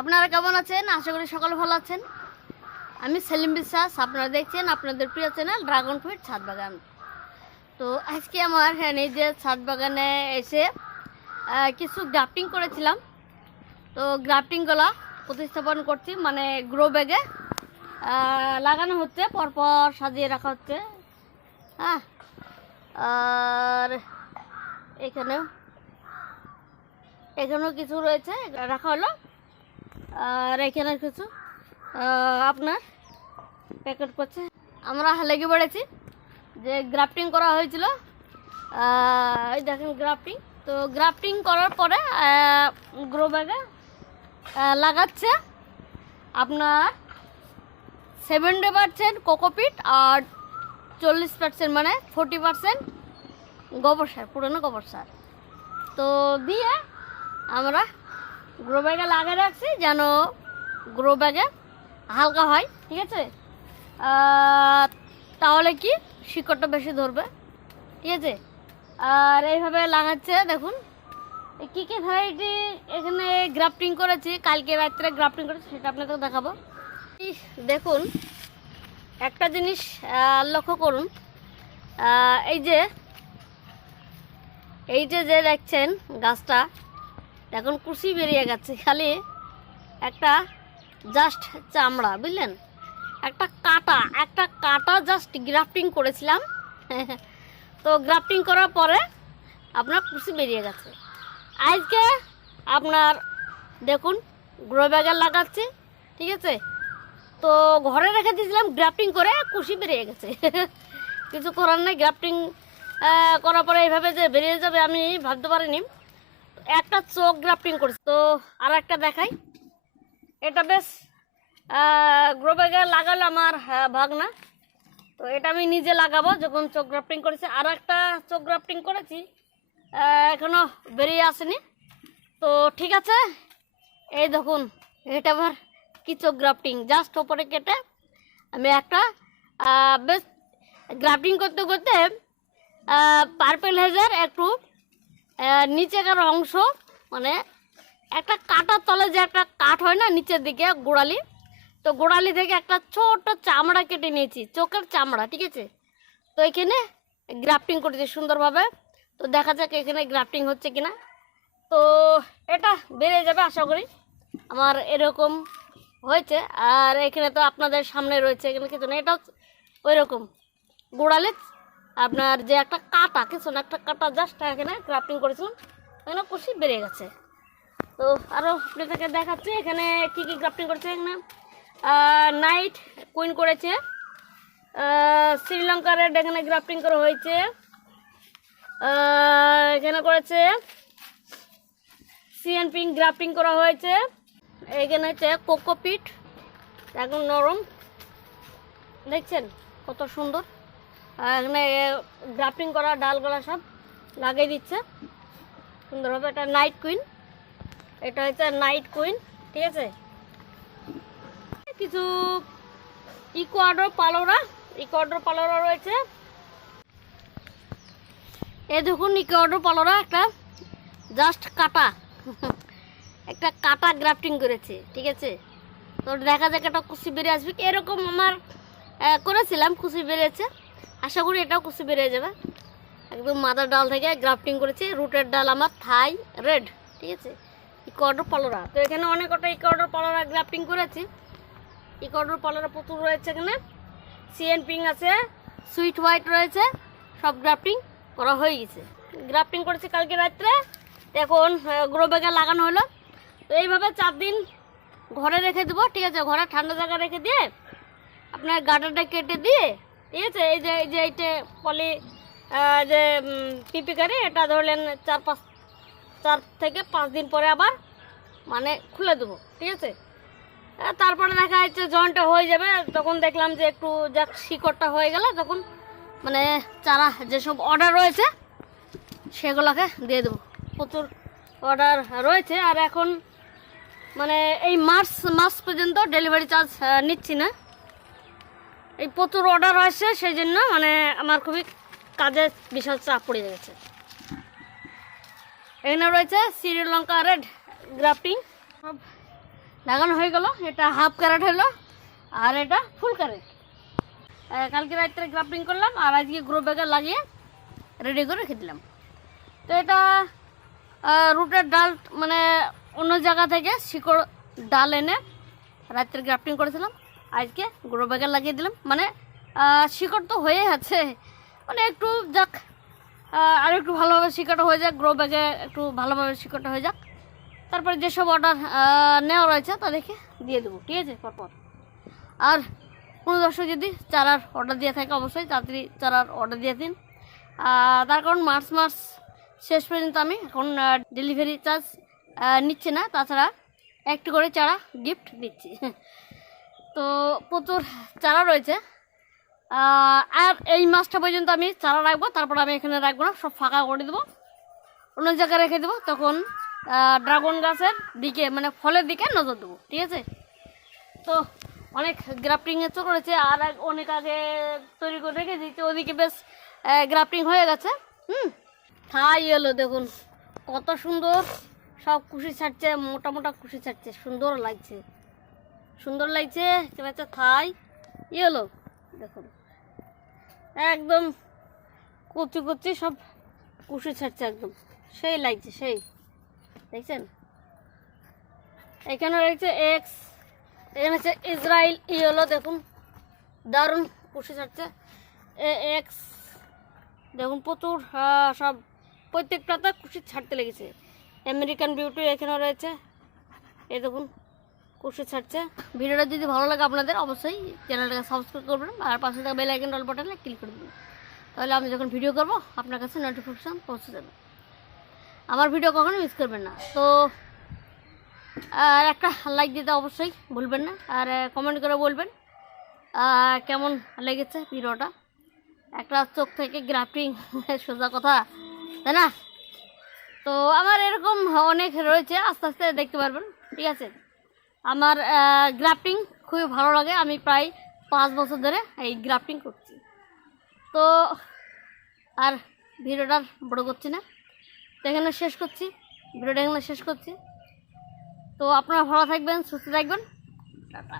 আপনারা কেমন আছেন? আশা করি সকলে ভালো আছেন। আমি সেলিম বিশ্বাস, আপনারা দেখছেন আপনাদের প্রিয় চ্যানেল ড্রাগন ফ্রুট ছাদ বাগান। তো আজকে আমার হ্যাঁ যে ছাদ বাগানে এসে কিছু গ্রাফটিং করেছিলাম। তো গ্রাফটিংগুলো প্রতিস্থাপন করছি মানে গ্রো ব্যাগে লাগানো হচ্ছে, পরপর সাজিয়ে রাখা হচ্ছে। হ্যাঁ আর এখানেও এখানেও কিছু রয়েছে, রাখা হলো। এখানে কিছু আপনার প্যাকেট করছে আমরা লেগে পড়েছি যে গ্রাফটিং করা হয়েছিল। এই দেখেন গ্রাফটিং তো গ্রাফটিং করার পরে গ্রো ব্যাগে লাগাচ্ছে আপনার সেভেন্টি পার্সেন্ট কোকোপিট আর চল্লিশ পার্সেন্ট মানে ফোর্টি পার্সেন্ট গোবর সার, পুরনো গোবর সার। তো দিয়ে আমরা গ্রো ব্যাগে লাগিয়ে রাখছি যেন গ্রো ব্যাগে হালকা হয়, ঠিক আছে? তাহলে কি শিকড়টা বেশি ধরবে, ঠিক আছে? আর এইভাবে লাগাচ্ছে, দেখুন। কী কী ভ্যারাইটি এখানে গ্রাফটিং করেছি, কালকে রাত্রে গ্রাফটিং করেছি, সেটা আপনাকে দেখাবো। দেখুন, একটা জিনিস লক্ষ্য করুন। এই যে এই যে যে দেখছেন গাছটা এখন কুশি বেরিয়ে গেছে, খালি একটা জাস্ট চামড়া, বুঝলেন? একটা কাটা একটা কাটা জাস্ট গ্রাফটিং করেছিলাম। তো গ্রাফটিং করার পরে আপনার কুশি বেরিয়ে গেছে। আজকে আপনার, দেখুন গ্রো ব্যাগার লাগাচ্ছি, ঠিক আছে? তো ঘরে রেখে দিয়েছিলাম গ্রাফটিং করে, কুশি বেরিয়ে গেছে। কিছু করার নেই গ্রাফটিং করার পরে এইভাবে যে বেরিয়ে যাবে আমি ভাবতে পারিনি। একটা চোখ গ্রাফটিং করেছি। তো আর একটা দেখাই। এটা বেশ গ্রো ব্যাগে লাগালো আমার ভাগনা। তো এটা আমি নিজে লাগাবো যখন চোখ গ্রাফটিং করেছি। আর একটা চোখ গ্রাফটিং করেছি আহ, এখনও বেরিয়ে আসেনি। তো ঠিক আছে এই দেখুন এটা আবার কি চোখ গ্রাফটিং। জাস্ট ওপরে কেটে আমি একটা বেশ গ্রাফটিং করতে করতে পার্পেল হেজার একটু নিচেকার অংশ মানে একটা কাটার তলে যে একটা কাঠ হয় না, নিচের দিকে গোড়ালি। তো গোড়ালি থেকে একটা ছোট চামড়া কেটে নিয়েছি, চোখের চামড়া, ঠিক আছে? তো এখানে গ্রাফটিং করেছি সুন্দরভাবে। তো দেখা যাক এখানে গ্রাফটিং হচ্ছে কিনা। তো এটা বেড়ে যাবে, আশা করি। আমার এরকম হয়েছে। আর এখানে তো আপনাদের সামনে রয়েছে, এখানে কিছু না, এটাও ওই রকম গোড়ালে আপনার যে একটা কাটা কিছু না একটা কাটা জাস্ট এখানে ক্রাফটিং করেছিলাম এখানে কুশি বেড়ে গেছে। তো আরও আপনাদেরকে দেখাচ্ছি এখানে কী কী গ্রাফটিং করেছে এখানে। নাইট কুইন করেছে। আহ, শ্রীলঙ্কা রেড এখানে গ্রাফটিং করা হয়েছে। এখানে করেছে। সিএন পিং গ্রাফটিং করা হয়েছে। এখানে হচ্ছে কোকোপিট একদম নরম। দেখছেন কত সুন্দর? এখানে গ্রাফটিং করা ডালগুলা সব লাগিয়ে দিচ্ছে। সুন্দরভাবে এটা নাইট কুইন এটা হচ্ছে নাইট কুইন ঠিক আছে? কিছু ইকোয়াডর পালোরা ইকোয়াডর পালোরা রয়েছে। এ দেখুন ইকোয়াডর পালোরা একটা জাস্ট কাটা। একটা কাটা গ্রাফটিং করেছে, ঠিক আছে? তো দেখা যাক একটা কুচি বেরিয়ে আসবে। এরকম আমার করেছিলাম কুচি বেরিয়েছে। আশা করি এটাও কুচি বেরিয়ে যাবে। একদম মাদার ডাল থেকে গ্রাফটিং করেছি, রুটের ডাল আমার থাই রেড, ঠিক আছে? ইকোয়াডর পালোরা। তো এখানে অনেক কটা ইকোয়াডর পালোরা গ্রাফটিং করেছি। ইকোয়াডর পালোরা প্রচুর রয়েছে এখানে। সিএন পিং আছে, সুইট হোয়াইট রয়েছে, সব গ্রাফটিং করা হয়ে গেছে। গ্রাফটিং করেছি কালকে রাত্রে। এখন গ্রো ব্যাগে লাগানো হলো। তো এইভাবে চার দিন ঘরে রেখে দেবো, ঠিক আছে? ঘরে ঠান্ডা জায়গা রেখে দিয়ে আপনার গার্ডারটা কেটে দিয়ে আছে, এই যে এই যে এইটা পলি যে পিপি কারি, এটা ধরলেন চার পাঁচ, চার থেকে পাঁচ দিন পরে আবার মানে খুলে দেবো, ঠিক আছে? তারপরে দেখা যাচ্ছে জয়েন্টটা হয়ে যাবে, তখন দেখলাম যে একটু যাক শিকড়টা হয়ে গেল, তখন মানে চারা যেসব অর্ডার রয়েছে, সেগুলোকে দিয়ে দেবো। প্রচুর অর্ডার রয়েছে, আর এখন মানে এই মার্চ, মাস পর্যন্ত ডেলিভারি চার্জ নিচ্ছি না। এই প্রচুর অর্ডার হয়েছে সেই জন্য মানে আমার খুবই কাজে বিশাল চাপ পড়ে গেছে। এখানে রয়েছে শ্রীলঙ্কা রেড গ্রাফটিং সব লাগানো হয়ে গেল, এটা হাফ ক্যারেট হলো, আর এটা ফুল ক্যারেট কালকে রাত্রে গ্রাফটিং করলাম, আর আজকে গ্রো ব্যাগে লাগিয়ে রেডি করে রেখে দিলাম। তো এটা রুটের ডাল মানে অন্য জায়গা থেকে শিকড় ডাল এনে রাত্রে গ্রাফটিং করেছিলাম। আজকে গ্রো ব্যাগে লাগিয়ে দিলাম। মানে শিকড় তো হয়ে আছে। মানে একটু যাক আর একটু ভালোভাবে শিকড়টা হয়ে যাক গ্রো ব্যাগে একটু ভালোভাবে শিকড়টা হয়ে যাক। তারপরে যেসব অর্ডার নেওয়া রয়েছে তাদেরকে দিয়ে দেবো, ঠিক আছে? পরপর। আর কোনো দর্শক যদি চারার অর্ডার দিয়ে থাকে, অবশ্যই তাড়াতাড়ি চারার অর্ডার দিয়ে দিন। তার কারণ মার্চ মাস শেষ পর্যন্ত আমি এখন ডেলিভারি চার্জ নিচ্ছি না। তাছাড়া একটু করে চারা গিফট দিচ্ছি। তো প্রচুর চারা রয়েছে। আর এই মাছটা পর্যন্ত আমি চারা রাখব, তারপর আমি এখানে রাখব না, সব ফাঁকা করে দেবো। অন্য জায়গায় রেখে দেবো, তখন ড্রাগন গাছের দিকে মানে ফলের দিকে নজর দেবো, ঠিক আছে? তো অনেক গ্রাফটিং তো করেছে আর অনেক আগে তৈরি করে রেখেছি দিয়েছে ওদিকে বেশ গ্রাফটিং হয়ে গেছে, হুম? থাই এলো দেখুন, কত সুন্দর সব কুশি ছাড়ছে, মোটা মোটা কুশি ছাড়ছে, সুন্দর লাগছে। সুন্দর লাগছে কেন হচ্ছে থাই। ইয়েলো দেখুন একদম কচি কচি সব কুশি ছাড়ছে একদম। সেই লাগছে সেই। দেখছেন? এখানে রয়েছে এক্স এখানে হচ্ছে ইসরায়েল ইয়েলো দেখুন দারুণ কুশি ছাড়ছে। এ এক্স দেখুন প্রচুর আহ, সব প্রত্যেকটাতে কুশি ছাড়তে লেগেছে। আমেরিকান বিউটি এখানে রয়েছে। এই দেখুন কুশি ছাড়ছে। ভিডিওটা যদি ভালো লাগে আপনাদের, অবশ্যই চ্যানেলটাকে সাবস্ক্রাইব করবেন আর পাশে থাকা বেল আইকন ডল বাটনে ক্লিক করে দেবেন। তাহলে আমি যখন ভিডিও করব, আপনার কাছে নোটিফিকেশান পৌঁছে যাবে। আমার ভিডিও কখনো মিস করবেন না। তো, আর একটা লাইক দিতে অবশ্যই ভুলবেন না, আর কমেন্ট করে বলবেন কেমন লেগেছে ভিডিওটা? একটা চোখ থেকে গ্রাফটিং সোজা কথা, তাই না? তো আমার এরকম অনেক রয়েছে, আস্তে আস্তে দেখতে পারবেন, ঠিক আছে? আমার গ্রাফটিং খুবই ভালো লাগে। আমি প্রায় পাঁচ বছর ধরে এই গ্রাফটিং করছি। তো, আর ভিডিওটা বড় করছি না। তো এখানে শেষ করছি। ভিডিওটা এখানে শেষ করছি। তো আপনারা ভালো থাকবেন, সুস্থ থাকবেন। টাটা।